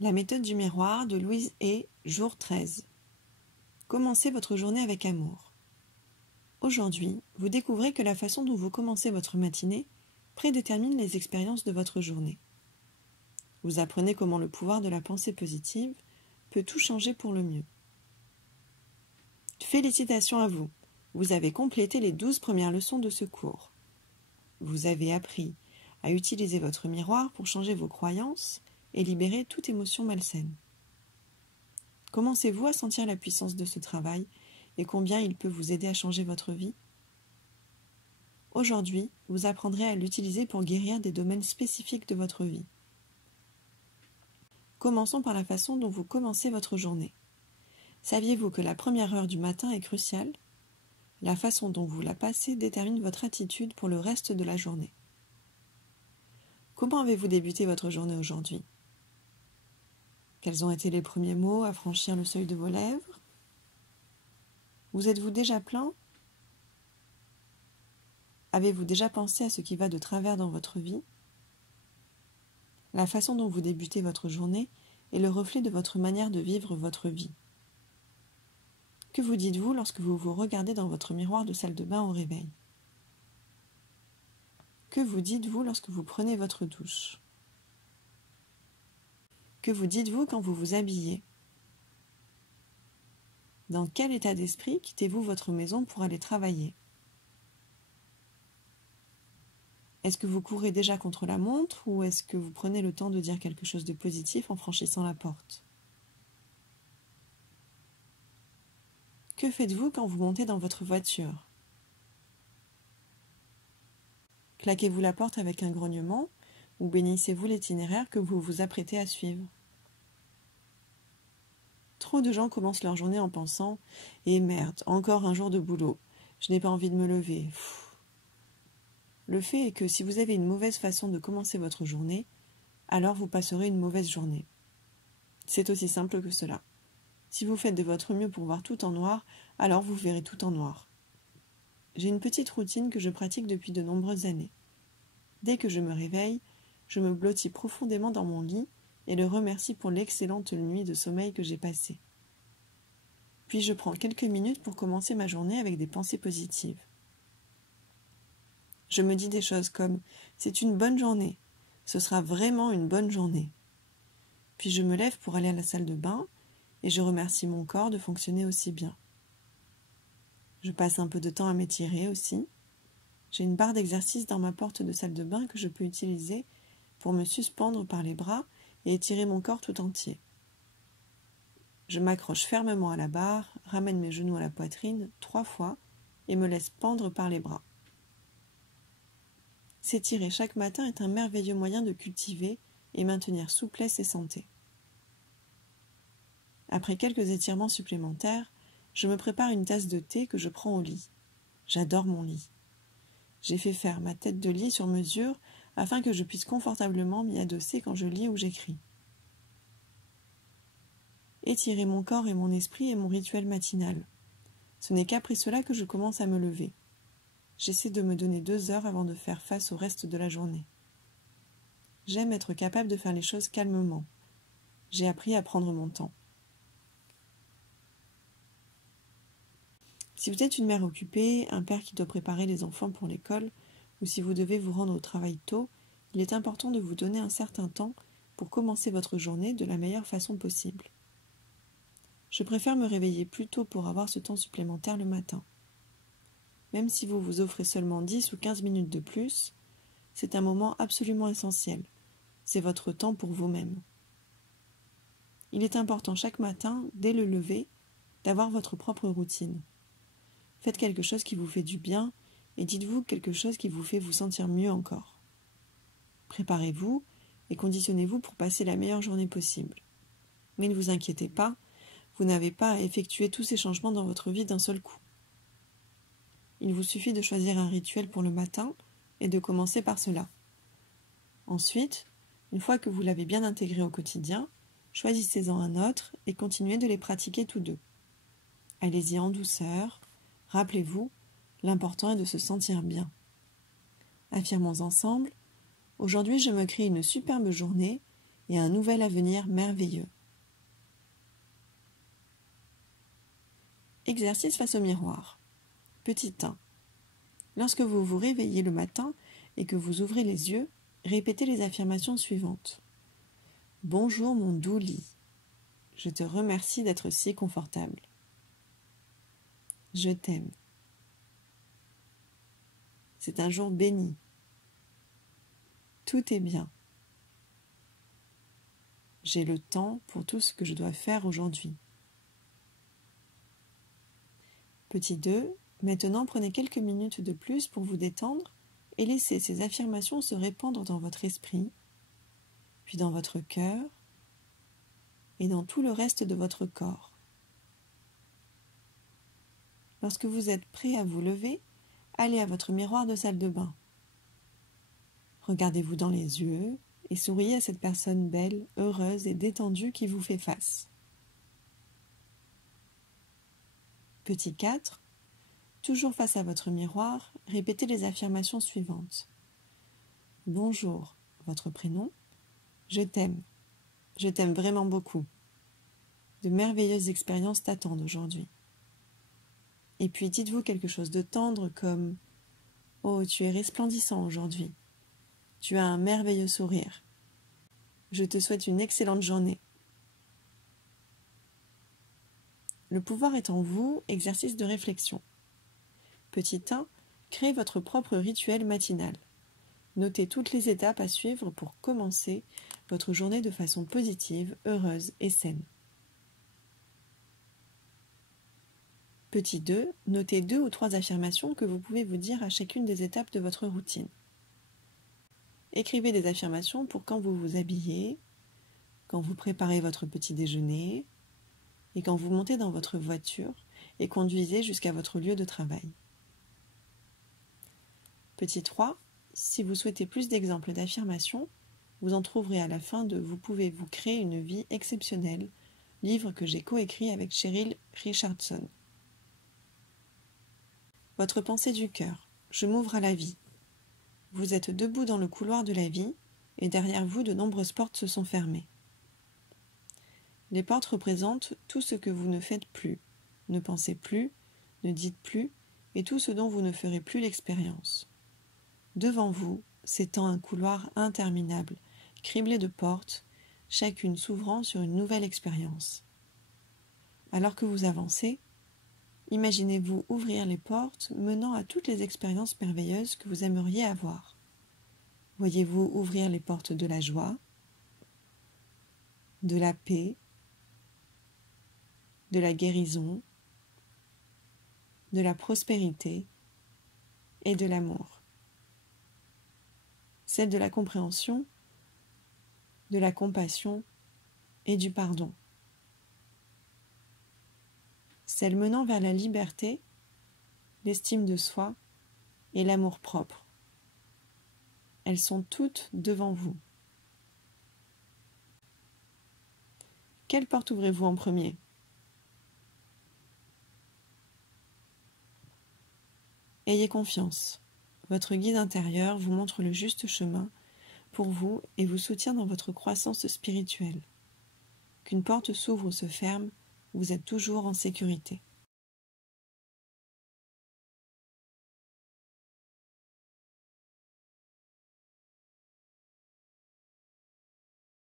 La méthode du miroir de Louise Hay, jour 13. Commencez votre journée avec amour. Aujourd'hui, vous découvrez que la façon dont vous commencez votre matinée prédétermine les expériences de votre journée. Vous apprenez comment le pouvoir de la pensée positive peut tout changer pour le mieux. Félicitations à vous, vous avez complété les 12 premières leçons de ce cours. Vous avez appris à utiliser votre miroir pour changer vos croyances et libérer toute émotion malsaine. Commencez-vous à sentir la puissance de ce travail et combien il peut vous aider à changer votre vie? Aujourd'hui, vous apprendrez à l'utiliser pour guérir des domaines spécifiques de votre vie. Commençons par la façon dont vous commencez votre journée. Saviez-vous que la première heure du matin est cruciale? La façon dont vous la passez détermine votre attitude pour le reste de la journée. Comment avez-vous débuté votre journée aujourd'hui? Quels ont été les premiers mots à franchir le seuil de vos lèvres? Vous êtes-vous déjà plaint? Avez-vous déjà pensé à ce qui va de travers dans votre vie? La façon dont vous débutez votre journée est le reflet de votre manière de vivre votre vie. Que vous dites-vous lorsque vous vous regardez dans votre miroir de salle de bain au réveil? Que vous dites-vous lorsque vous prenez votre douche? Que vous dites-vous quand vous vous habillez? Dans quel état d'esprit quittez-vous votre maison pour aller travailler? Est-ce que vous courez déjà contre la montre ou est-ce que vous prenez le temps de dire quelque chose de positif en franchissant la porte? Que faites-vous quand vous montez dans votre voiture? Claquez-vous la porte avec un grognement ou bénissez-vous l'itinéraire que vous vous apprêtez à suivre? Trop de gens commencent leur journée en pensant « Eh merde, encore un jour de boulot, je n'ai pas envie de me lever. » Le fait est que si vous avez une mauvaise façon de commencer votre journée, alors vous passerez une mauvaise journée. C'est aussi simple que cela. Si vous faites de votre mieux pour voir tout en noir, alors vous verrez tout en noir. J'ai une petite routine que je pratique depuis de nombreuses années. Dès que je me réveille, je me blottis profondément dans mon lit et le remercie pour l'excellente nuit de sommeil que j'ai passée. Puis je prends quelques minutes pour commencer ma journée avec des pensées positives. Je me dis des choses comme « c'est une bonne journée, ce sera vraiment une bonne journée ». Puis je me lève pour aller à la salle de bain et je remercie mon corps de fonctionner aussi bien. Je passe un peu de temps à m'étirer aussi. J'ai une barre d'exercice dans ma porte de salle de bain que je peux utiliser pour me suspendre par les bras et étirer mon corps tout entier. Je m'accroche fermement à la barre, ramène mes genoux à la poitrine 3 fois et me laisse pendre par les bras. S'étirer chaque matin est un merveilleux moyen de cultiver et maintenir souplesse et santé. Après quelques étirements supplémentaires, je me prépare une tasse de thé que je prends au lit. J'adore mon lit. J'ai fait faire ma tête de lit sur mesure afin que je puisse confortablement m'y adosser quand je lis ou j'écris. Étirer mon corps et mon esprit est mon rituel matinal. Ce n'est qu'après cela que je commence à me lever. J'essaie de me donner 2 heures avant de faire face au reste de la journée. J'aime être capable de faire les choses calmement. J'ai appris à prendre mon temps. Si vous êtes une mère occupée, un père qui doit préparer les enfants pour l'école, ou si vous devez vous rendre au travail tôt, il est important de vous donner un certain temps pour commencer votre journée de la meilleure façon possible. Je préfère me réveiller plus tôt pour avoir ce temps supplémentaire le matin. Même si vous vous offrez seulement 10 ou 15 minutes de plus, c'est un moment absolument essentiel. C'est votre temps pour vous-même. Il est important chaque matin, dès le lever, d'avoir votre propre routine. Faites quelque chose qui vous fait du bien et dites-vous quelque chose qui vous fait vous sentir mieux encore. Préparez-vous et conditionnez-vous pour passer la meilleure journée possible. Mais ne vous inquiétez pas, vous n'avez pas à effectuer tous ces changements dans votre vie d'un seul coup. Il vous suffit de choisir un rituel pour le matin et de commencer par cela. Ensuite, une fois que vous l'avez bien intégré au quotidien, choisissez-en un autre et continuez de les pratiquer tous deux. Allez-y en douceur. Rappelez-vous, l'important est de se sentir bien. Affirmons ensemble, aujourd'hui je me crée une superbe journée et un nouvel avenir merveilleux. Exercice face au miroir. Petit 1. Lorsque vous vous réveillez le matin et que vous ouvrez les yeux, répétez les affirmations suivantes. Bonjour mon doux lit. Je te remercie d'être si confortable. Je t'aime. C'est un jour béni. Tout est bien. J'ai le temps pour tout ce que je dois faire aujourd'hui. Petit 2. Maintenant, prenez quelques minutes de plus pour vous détendre et laissez ces affirmations se répandre dans votre esprit, puis dans votre cœur et dans tout le reste de votre corps. Lorsque vous êtes prêt à vous lever, allez à votre miroir de salle de bain. Regardez-vous dans les yeux et souriez à cette personne belle, heureuse et détendue qui vous fait face. Petit 4. Toujours face à votre miroir, répétez les affirmations suivantes. Bonjour, votre prénom. Je t'aime vraiment beaucoup. De merveilleuses expériences t'attendent aujourd'hui. Et puis dites-vous quelque chose de tendre comme « Oh, tu es resplendissant aujourd'hui. Tu as un merveilleux sourire. Je te souhaite une excellente journée. » Le pouvoir est en vous, exercice de réflexion. Petit 1, créez votre propre rituel matinal. Notez toutes les étapes à suivre pour commencer votre journée de façon positive, heureuse et saine. Petit 2, notez 2 ou 3 affirmations que vous pouvez vous dire à chacune des étapes de votre routine. Écrivez des affirmations pour quand vous vous habillez, quand vous préparez votre petit déjeuner et quand vous montez dans votre voiture et conduisez jusqu'à votre lieu de travail. Petit 3, si vous souhaitez plus d'exemples d'affirmations, vous en trouverez à la fin de Vous pouvez vous créer une vie exceptionnelle, livre que j'ai coécrit avec Cheryl Richardson. Votre pensée du cœur. Je m'ouvre à la vie. Vous êtes debout dans le couloir de la vie et derrière vous de nombreuses portes se sont fermées. Les portes représentent tout ce que vous ne faites plus, ne pensez plus, ne dites plus et tout ce dont vous ne ferez plus l'expérience. Devant vous s'étend un couloir interminable, criblé de portes, chacune s'ouvrant sur une nouvelle expérience. Alors que vous avancez, imaginez-vous ouvrir les portes menant à toutes les expériences merveilleuses que vous aimeriez avoir. Voyez-vous ouvrir les portes de la joie, de la paix, de la guérison, de la prospérité et de l'amour. Celle de la compréhension, de la compassion et du pardon. Celle menant vers la liberté, l'estime de soi et l'amour-propre. Elles sont toutes devant vous. Quelle porte ouvrez-vous en premier ? Ayez confiance. Votre guide intérieur vous montre le juste chemin pour vous et vous soutient dans votre croissance spirituelle. Qu'une porte s'ouvre ou se ferme, vous êtes toujours en sécurité.